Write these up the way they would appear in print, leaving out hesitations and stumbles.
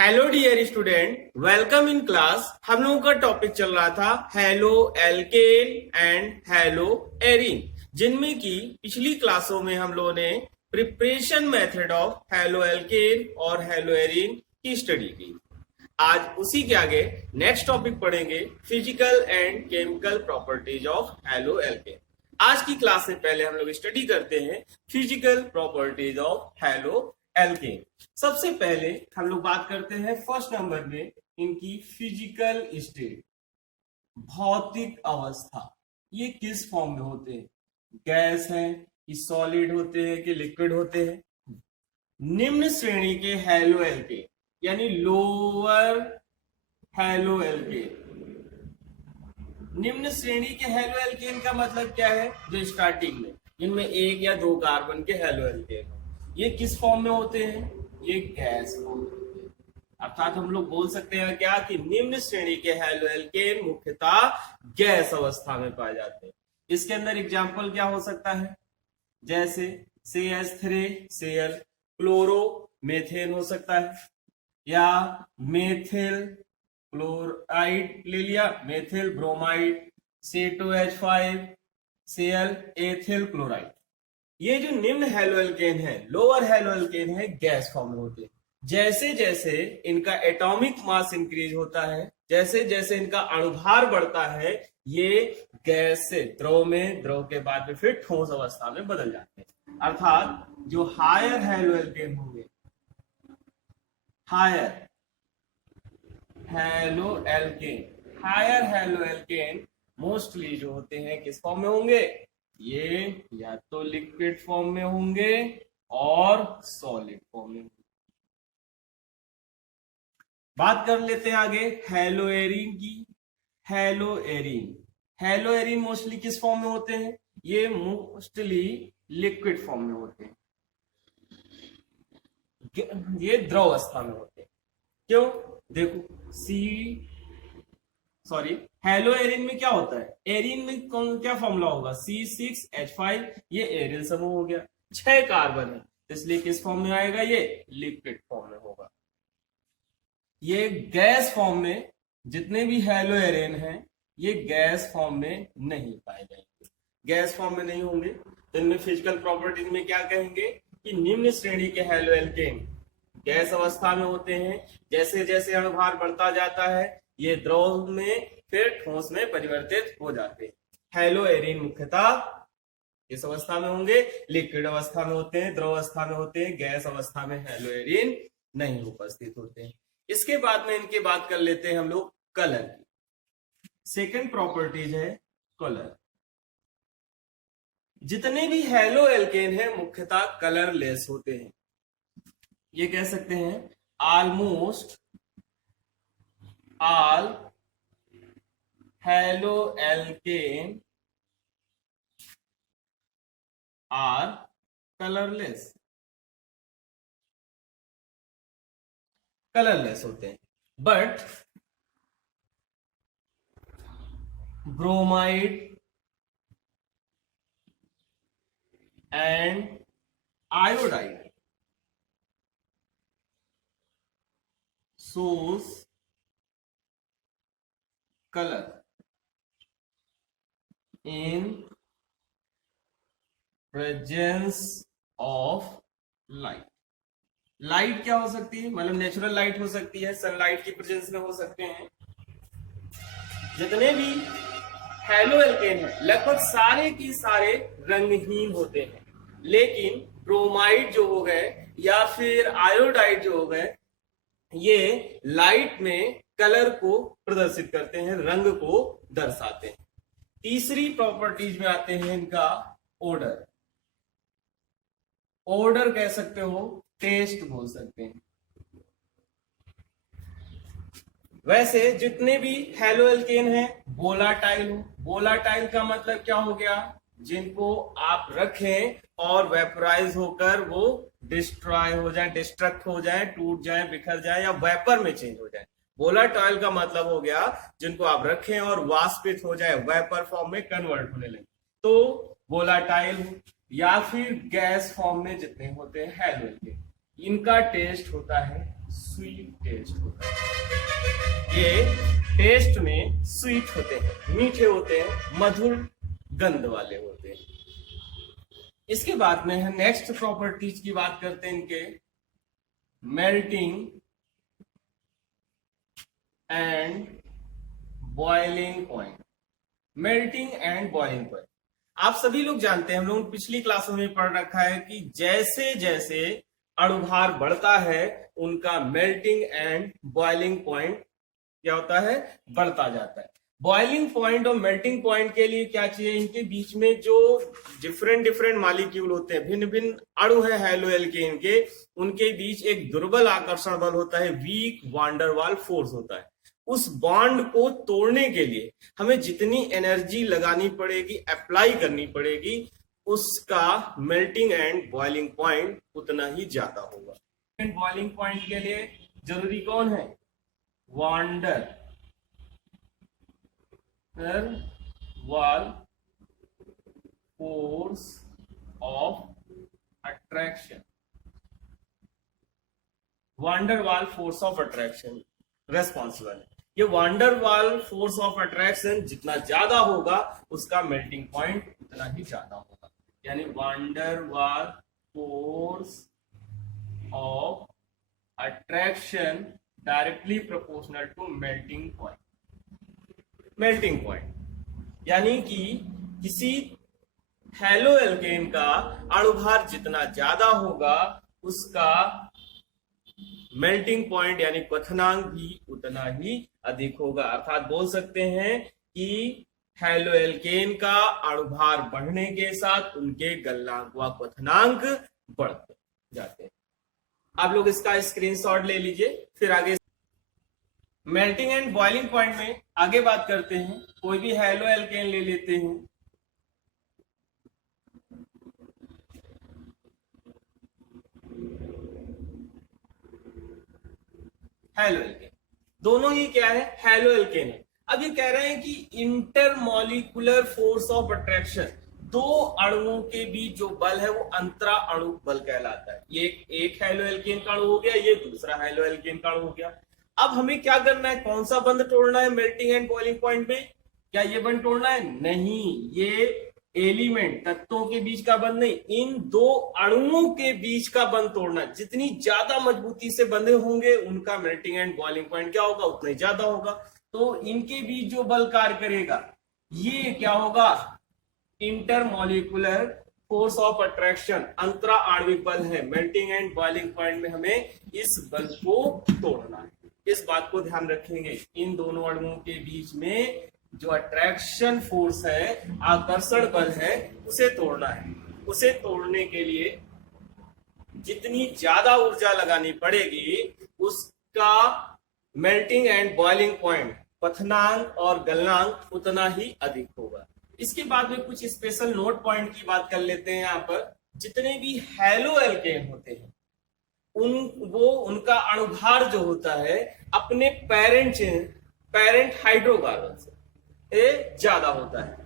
Hello dear student, welcome in class. हम लोगों का टॉपिक चल रहा था haloalkane and haloarene, जिनमें की पिछली क्लासों में हम लोगों ने preparation method of haloalkane और हेलो एरीन की स्टडी की। आज उसी के आगे नेक्स्ट टॉपिक पढ़ेंगे physical and chemical properties of haloalkane. आज की क्लास से पहले हम लोग स्टडी करते हैं physical properties of halo alkane. सबसे पहले हम लोग बात करते हैं फर्स्ट नंबर में इनकी फिजिकल स्टेट, भौतिक अवस्था। ये किस फॉर्म में होते हैं? गैस है कि सॉलिड होते हैं कि लिक्विड होते हैं? निम्न श्रेणी के हेलो एल्केन यानी लोअर हेलो एल्केन, निम्न श्रेणी के हेलो एल्केन का मतलब क्या है? जो स्टार्टिंग में जिनमें एक या दो कार्बन के हेलो एल्केन हो, ये किस फॉर्म में होते हैं? ये गैस फॉर्म में होते हैं। अर्थात हम लोग बोल सकते हैं क्या कि निम्न श्रेणी के हेलो एल्केन मुख्यतः गैस अवस्था में पाए जाते हैं। इसके अंदर एग्जाम्पल क्या हो सकता है? जैसे CH3Cl, क्लोरो मेथेन हो सकता है, या मेथिल क्लोराइड ले लिया, methyl bromide, C2H5Cl, ethyl chloride. ये जो निम्न हेलो एल्केन है, लोअर हेलो एल्केन है, गैस फॉर्म में होते हैं। जैसे जैसे इनका एटॉमिक मास इंक्रीज होता है, जैसे जैसे इनका अणुभार बढ़ता है, ये गैस से द्रव में, द्रव के बाद में फिर ठोस अवस्था में बदल जाते हैं। अर्थात जो हायर हेलो एल्केन होंगे, हायर हेलो एल्केन मोस्टली जो होते हैं किस फॉर्म में होंगे? ये या तो लिक्विड फॉर्म में होंगे और सॉलिड फॉर्म में। बात कर लेते हैं आगे हेलो एरीन की। हेलो एरीन मोस्टली किस फॉर्म में होते हैं? ये मोस्टली लिक्विड फॉर्म में होते हैं, ये द्रव अवस्था में होते हैं। क्यों? देखो हेलो एरीन में क्या होता है? एरीन में क्या फॉर्मूला होगा? C6H5, ये एरियल समूह हो गया, 6 कार्बन है, इसलिए किस फॉर्म में आएगा? ये लिक्विड फॉर्म में होगा। ये गैस फॉर्म में जितने भी हेलो एरीन हैं, ये गैस फॉर्म में नहीं पाए जाएंगे, गैस फॉर्म में नहीं होंगे। तो इनमें फिजिकल प्रॉपर्टीज में क्या कहेंगे कि निम्न श्रेणी के हेलो एल्केन गैस अवस्था में होते हैं। जैसे जैसे अणुभार बढ़ता जाता है, ये द्रव में फिर ठोस में परिवर्तित हो जाते हैं। हेलो एरीन मुख्यतः किस अवस्था में होंगे? लिक्विड अवस्था में होते हैं, द्रव अवस्था में होते हैं, गैस अवस्था में हेलो एरीन नहीं उपस्थित होते हैं। इसके बाद में इनकी बात कर लेते हैं हम लोग कलर की। सेकंड प्रॉपर्टीज है कलर। जितने भी हेलो एल्केन है मुख्यतः कलरलेस होते हैं। ये कह सकते हैं almost all haloalkane are colourless होते हैं। But bromide and iodide shows color in presence of light। Light क्या हो सकती है? मतलब नेचुरल लाइट हो सकती है, सनलाइट की प्रेजेंस में हो सकते हैं। जितने भी हेलो एल्केन है लगभग सारे की सारे रंगहीन होते हैं, लेकिन ब्रोमाइड जो हो गए या फिर आयोडाइड जो हो गए, ये लाइट में कलर को प्रदर्शित करते हैं, रंग को दर्शाते हैं। तीसरी प्रॉपर्टीज में आते हैं इनका ऑर्डर। ऑर्डर कह सकते हो, टेस्ट बोल सकते हैं। वैसे जितने भी हेलो एल्केन है वोलाटाइल हो। वोलाटाइल का मतलब क्या हो गया? जिनको आप रखें और वेपराइज होकर वो डिस्ट्रॉय हो जाए, डिस्ट्रक्ट हो जाए, टूट जाए, बिखर जाए या वेपर में चेंज हो जाए। वोलाटाइल का मतलब हो गया जिनको आप रखें और वाष्पित हो जाए, वेपर फॉर्म में कन्वर्ट होने लगे, तो वोलाटाइल। या फिर गैस फॉर्म में जितने होते हैं हेलो एल्केन, इनका टेस्ट होता है स्वीट टेस्ट होता है। ये टेस्ट में स्वीट होते हैं, मीठे होते हैं, मधुर गंध वाले होते हैं। इसके बाद में है नेक्स्ट प्रॉपर्टीज की बात करते हैं इनके, melting and boiling point. Melting and boiling point आप सभी लोग जानते हैं, हम लोग पिछली क्लासों में पढ़ रखा है कि जैसे जैसे अणुभार बढ़ता है उनका मेल्टिंग एंड बॉइलिंग पॉइंट क्या होता है, बढ़ता जाता है। बॉइलिंग पॉइंट और मेल्टिंग पॉइंट के लिए क्या चाहिए, इनके बीच में जो डिफरेंट डिफरेंट मॉलिक्यूल होते हैं, भिन्न भिन्न अणु है हैलोएल्केन के, उनके बीच एक दुर्बल आकर्षण बल होता है, वीक वांडरवाल फोर्स होता है। उस बॉन्ड को तोड़ने के लिए हमें जितनी एनर्जी लगानी पड़ेगी, अप्लाई करनी पड़ेगी, उसका मेल्टिंग एंड बॉइलिंग पॉइंट उतना ही ज्यादा होगा। बॉइलिंग पॉइंट के लिए जरूरी कौन है, wander Waals force of attraction. Wander Waals force of attraction responsible है। ये wander Waals force of attraction जितना ज्यादा होगा उसका मेल्टिंग पॉइंट उतना ही ज्यादा होगा। यानी van der Waals force of attraction directly proportional to melting point. Melting point यानी कि किसी हैलोएल्केन का अणुभार जितना ज्यादा होगा उसका मेल्टिंग पॉइंट यानी क्वथनांक भी उतना ही अधिक होगा। अर्थात बोल सकते हैं कि हैलोएल्केन का अणुभार बढ़ने के साथ उनके गलनांक व क्वथनांक बढ़ते जाते हैं। आप लोग इसका स्क्रीनशॉट ले लीजिए, फिर आगे मेल्टिंग एंड बॉइलिंग पॉइंट में आगे बात करते हैं। कोई भी हैलोएल्केन ले लेते हैं, हैलोएल्केन, दोनों ही क्या है, हैलोएल्केन है। अब ये कह रहे हैं कि इंटरमॉलिक्यूलर फोर्स ऑफ अट्रैक्शन, दो अणुओं के बीच जो बल है वो अंतरा अणु बल कहलाता है। ये एक हैलोएल्केन का अणु हो गया, ये दूसरा हैलोएल्केन का अणु हो गया। अब हमें क्या करना है, कौन सा बंध तोड़ना है मेल्टिंग एंड बॉइलिंग पॉइंट में, क्या ये बंध तोड़ना है, नहीं, ये एलिमेंट तत्वों के बीच का बंध नहीं, इन दो अणुओं के बीच का बंध तोड़ना। जितनी ज्यादा मजबूती से बंधे होंगे उनका मेल्टिंग एंड बॉइलिंग पॉइंट क्या होगा, उतना ही ज्यादा होगा। तो इनके बीच जो बल कार्य करेगा ये क्या होगा, इंटरमॉलिक्यूलर फोर्स ऑफ अट्रैक्शन, अंतरा आणविक बल है। मेल्टिंग एंड बॉइलिंग पॉइंट में हमें इस बल को तोड़ना है। इस बात को ध्यान रखेंगे, इन दोनों अणुओं के बीच में जो अट्रैक्शन फोर्स है, आकर्षण बल है, उसे तोड़ना है। उसे तोड़ने के लिए जितनी ज्यादा ऊर्जा लगानी पड़ेगी उसका मेल्टिंग एंड बॉइलिंग पॉइंट, क्वथनांक और गलनांक उतना ही अधिक होगा। इसके बाद में कुछ स्पेशल नोट पॉइंट की बात कर लेते हैं। यहाँ पर जितने भी हैलोएल्केन होते हैं उनका अणुभार जो होता है अपने पेरेंट हाइड्रोकार्बन से ज्यादा होता है।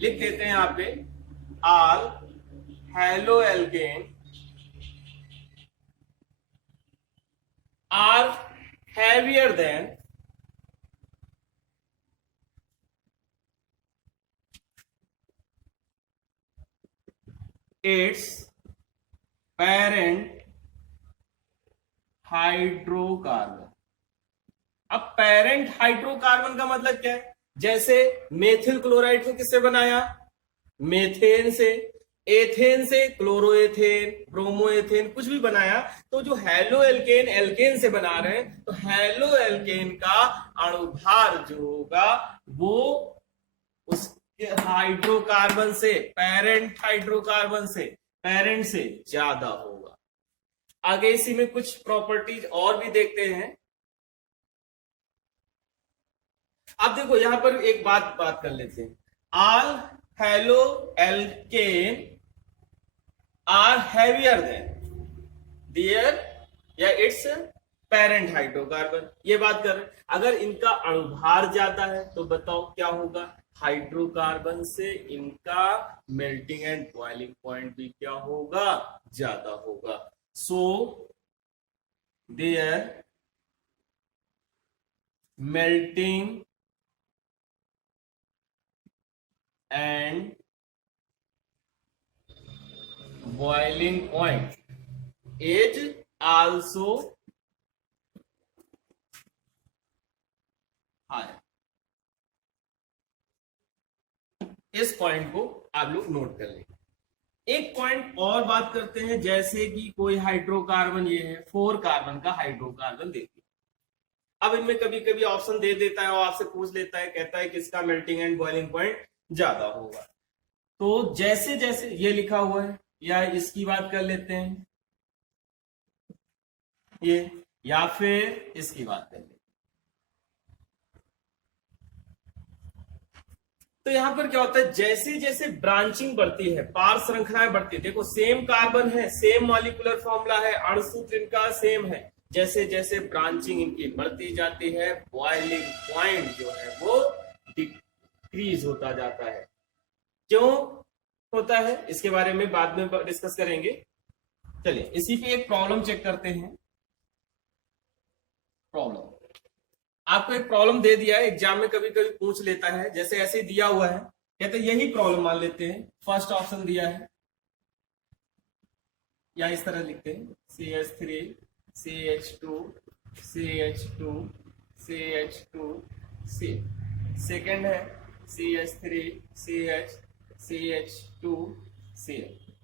लिख देते हैं यहाँ पे, all haloalkane are heavier than its parent hydrocarbon. अब पेरेंट हाइड्रोकार्बन का मतलब क्या है, जैसे मेथिल क्लोराइड को किससे बनाया, मेथेन से, एथेन से क्लोरोएथेन, ब्रोमोएथेन, कुछ भी बनाया। तो जो हैलोएल्केन एल्केन से बना रहे हैं, तो हैलोएल्केन का अणुभार जो होगा वो उसके हाइड्रोकार्बन से, पेरेंट हाइड्रोकार्बन से, पेरेंट से ज्यादा होगा। आगे इसी में कुछ प्रॉपर्टीज और भी देखते हैं। अब देखो यहां पर एक बात कर लेते हैं, all haloalkane are heavier than their या इट्स पेरेंट हाइड्रोकार्बन। ये बात कर रहे हैं, अगर इनका अणुभार ज्यादा है तो बताओ क्या होगा, हाइड्रोकार्बन से इनका मेल्टिंग एंड बॉइलिंग पॉइंट भी क्या होगा, ज्यादा होगा। So their melting and boiling point is also high। इस पॉइंट को आप लोग नोट कर लें। एक पॉइंट और बात करते हैं, जैसे कि कोई हाइड्रोकार्बन, ये है 4 कार्बन का हाइड्रोकार्बन देती है। अब इनमें कभी कभी ऑप्शन दे देता है और आपसे पूछ लेता है, कहता है किसका मेल्टिंग एंड बॉइलिंग पॉइंट ज्यादा होगा। तो जैसे जैसे ये लिखा हुआ है, या इसकी बात कर लेते हैं ये, या फिर इसकी बात कर लेते हैं। तो यहां पर क्या होता है, जैसे जैसे ब्रांचिंग बढ़ती है, पार श्रृंखलाएं बढ़ती है, देखो सेम कार्बन है, सेम मॉलिक्यूलर फॉर्मूला है, अणुसूत्र इनका सेम है, जैसे जैसे ब्रांचिंग इनकी बढ़ती जाती है, बॉइलिंग पॉइंट जो है वो डिक्रीज होता जाता है। क्यों होता है इसके बारे में बाद में डिस्कस करेंगे। चलिए इसी पे एक प्रॉब्लम चेक करते हैं। प्रॉब्लम, आपको एक प्रॉब्लम दे दिया है, एग्जाम में कभी कभी पूछ लेता है, जैसे ऐसे दिया हुआ है, कहते यही प्रॉब्लम मान लेते हैं, फर्स्ट ऑप्शन दिया है, या इस तरह लिखते हैं CH3 CH2 CH2 CH2 C। Second है CH3 CH CH2 C।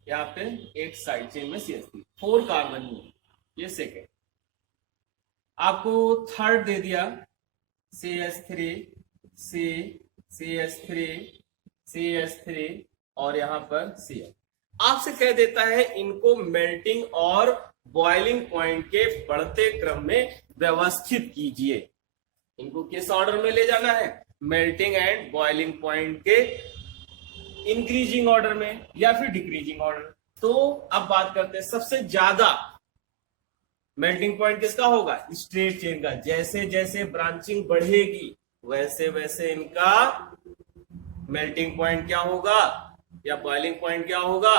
यहाँ पे एक साइड चेन में CH3, 4 कार्बन ही है, ये सेकेंड। आपको थर्ड दे दिया CH3 C CH3 CH3 और यहां पर Cl। आपसे कह देता है इनको मेल्टिंग और बॉइलिंग पॉइंट के बढ़ते क्रम में व्यवस्थित कीजिए। इनको किस ऑर्डर में ले जाना है, मेल्टिंग एंड बॉइलिंग पॉइंट के इंक्रीजिंग ऑर्डर में या फिर डिक्रीजिंग ऑर्डर। तो अब बात करते हैं, सबसे ज्यादा मेल्टिंग पॉइंट किसका होगा, स्ट्रेट चेन का। जैसे जैसे ब्रांचिंग बढ़ेगी वैसे वैसे इनका मेल्टिंग पॉइंट क्या होगा, या बॉइलिंग पॉइंट क्या होगा,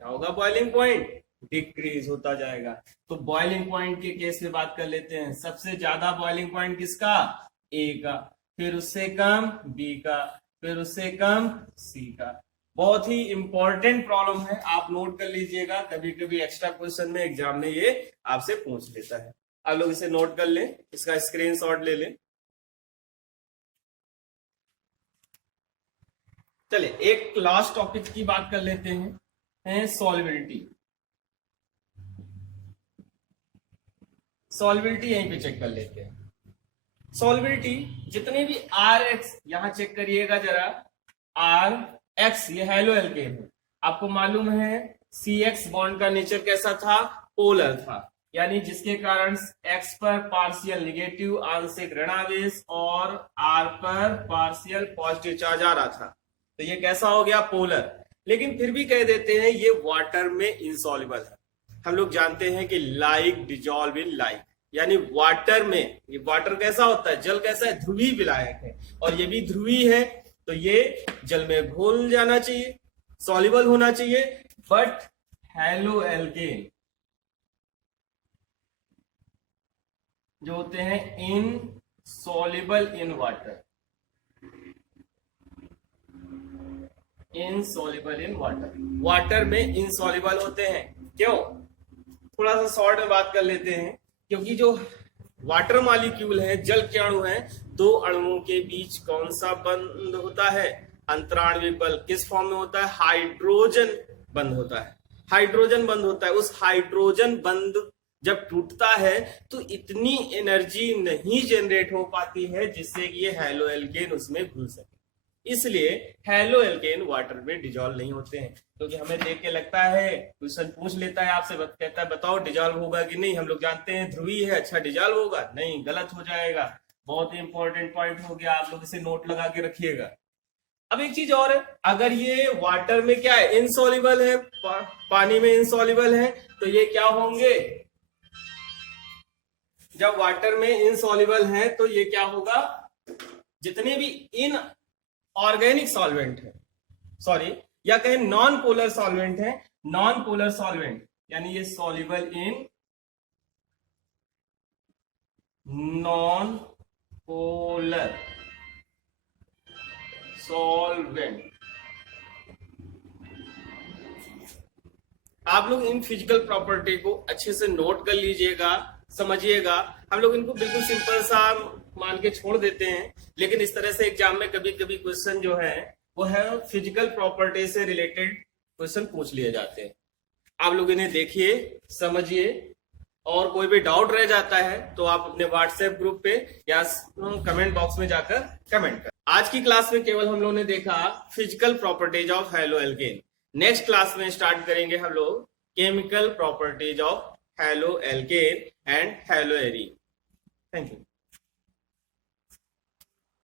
क्या होगा, बॉइलिंग पॉइंट डिक्रीज होता जाएगा। तो बॉइलिंग पॉइंट के केस में बात कर लेते हैं, सबसे ज्यादा बॉइलिंग पॉइंट किसका, ए का, फिर उससे कम बी का, फिर उससे कम सी का। बहुत ही इंपॉर्टेंट प्रॉब्लम है, आप नोट कर लीजिएगा, कभी कभी एक्स्ट्रा क्वेश्चन में एग्जाम में ये आपसे पूछ लेता है। आप लोग इसे नोट कर लें, इसका स्क्रीनशॉट ले लें। चलिए एक लास्ट टॉपिक की बात कर लेते हैं, सॉल्युबिलिटी। सॉल्युबिलिटी यहीं पे चेक कर लेते हैं। सॉल्युबिलिटी जितने भी RX, यहां चेक करिएगा जरा, RX ये हेलो एल्केन है। आपको मालूम है CX बॉन्ड का नेचर कैसा था, पोलर था, यानी जिसके कारण X पर पार्शियल निगेटिव आंशिक ऋणावेश और R पर पार्शियल पॉजिटिव चार्ज आ रहा था। तो ये कैसा हो गया, पोलर। लेकिन फिर भी कह देते हैं ये वाटर में इनसॉल्युबल है। हम लोग जानते हैं कि लाइक डिजॉल्व इन लाइक, यानी वाटर में, ये वाटर कैसा होता है, जल कैसा है, ध्रुवीय विलायक है, और ये भी ध्रुवीय है, तो ये जल में घुल जाना चाहिए, सॉल्युबल होना चाहिए। बट हेलो एल्केन जो होते हैं insoluble in water, insoluble in water, water में इनसॉल्युबल होते हैं। क्यों, थोड़ा सा शॉर्ट में बात कर लेते हैं, क्योंकि जो वाटर मॉलिक्यूल है, जल के अणु हैं, दो अणुओं के बीच कौन सा बंध होता है, अंतराणविक बल। किस फॉर्म में होता है, हाइड्रोजन बंध होता है, हाइड्रोजन बंध होता है। उस हाइड्रोजन बंध जब टूटता है तो इतनी एनर्जी नहीं जनरेट हो पाती है जिससे कि ये हेलो एल्केन उसमें घुल सके। इसलिए हेलो एल्केन वाटर में डिजॉल्व नहीं होते हैं। क्योंकि हमें देख के लगता है, क्वेश्चन पूछ लेता है आपसे, कहता है बताओ डिजॉल्व होगा कि नहीं, हम लोग जानते हैं ध्रुवीय है, अच्छा डिजॉल्व होगा, नहीं, गलत हो जाएगा। बहुत ही इंपॉर्टेंट पॉइंट हो गया, आप लोग इसे नोट लगा के रखिएगा। अब एक चीज और है, अगर ये वाटर में क्या है, इनसॉल्युबल है, पानी में इनसॉल्युबल है, तो ये क्या होंगे, जब वाटर में इनसॉल्युबल है तो ये क्या होगा, जितने भी इन ऑर्गेनिक सॉल्वेंट है, सॉरी, या कहें नॉन पोलर सॉल्वेंट है, नॉन पोलर सॉल्वेंट यानी ये soluble in non polar solvent. आप लोग इन फिजिकल प्रॉपर्टी को अच्छे से नोट कर लीजिएगा, समझिएगा। हम लोग इनको बिल्कुल सिंपल सा मान के छोड़ देते हैं, लेकिन इस तरह से एग्जाम में कभी कभी क्वेश्चन जो है वो है फिजिकल प्रॉपर्टी से रिलेटेड क्वेश्चन पूछ लिए जाते हैं। आप लोग इन्हें देखिए, समझिए, और कोई भी डाउट रह जाता है तो आप अपने व्हाट्सएप ग्रुप पे या कमेंट बॉक्स में जाकर कमेंट कर। आज की क्लास में केवल हम लोगों ने देखा physical properties of halo alkane. Next class में स्टार्ट करेंगे हम लोग chemical properties of haloalkane and hello arene. Thank you.